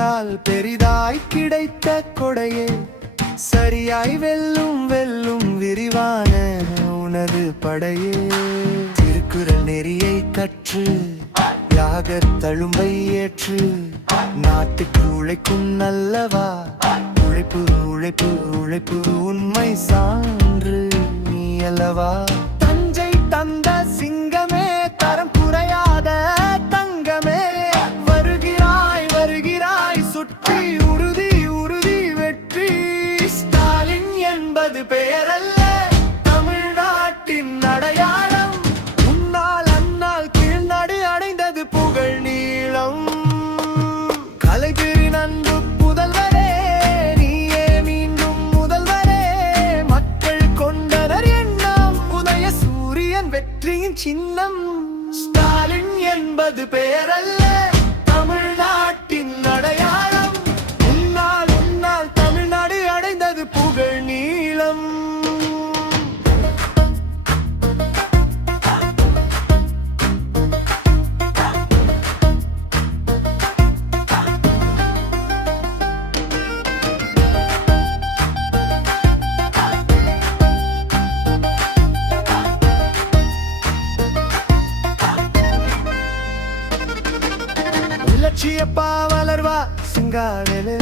உழைப்பினரால் பெரிதாய் கிடைத்த கொடையே சரியாய் வெல்லும் வெல்லும் விரிவான உனது படையே திருக்குறள் நெறியை கற்று யாகர் தழும்பை ஏற்று நாட்டுக்கு உழைக்கும் நல்லவா உழைப்பு உழைப்பு உழைப்பு உண்மை சான்று நீ அல்லவா தஞ்சை தந்த சிங்கமே தரம் குறையாத தங்கமே வருகிறாய் வருகிறாய் சுற்றி உறுதி உறுதி வெற்றி ஸ்டாலின் என்பது பெயரல்ல தமிழ்நாட்டின் அடையாளம் உன்னால் அன்னால் கீழ்நாடு அடைந்தது புகழ் நீளம் கலைஞரின் அன்பு புதல்வரே நீயே மீண்டும் முதல்வரே மக்கள் கொண்டனர் எண்ணம் உதய சூரியன் வெற்றியின் சின்னம் ஸ்டாலின் என்பது பெயரல்ல தமிழ்நாட்டின் அடையாளம் உன்னால் உன்னால் தமிழ்நாடு அடைந்தது புகழ் நீளம் இலட்சிய பாவலர்வா சிங்காடலே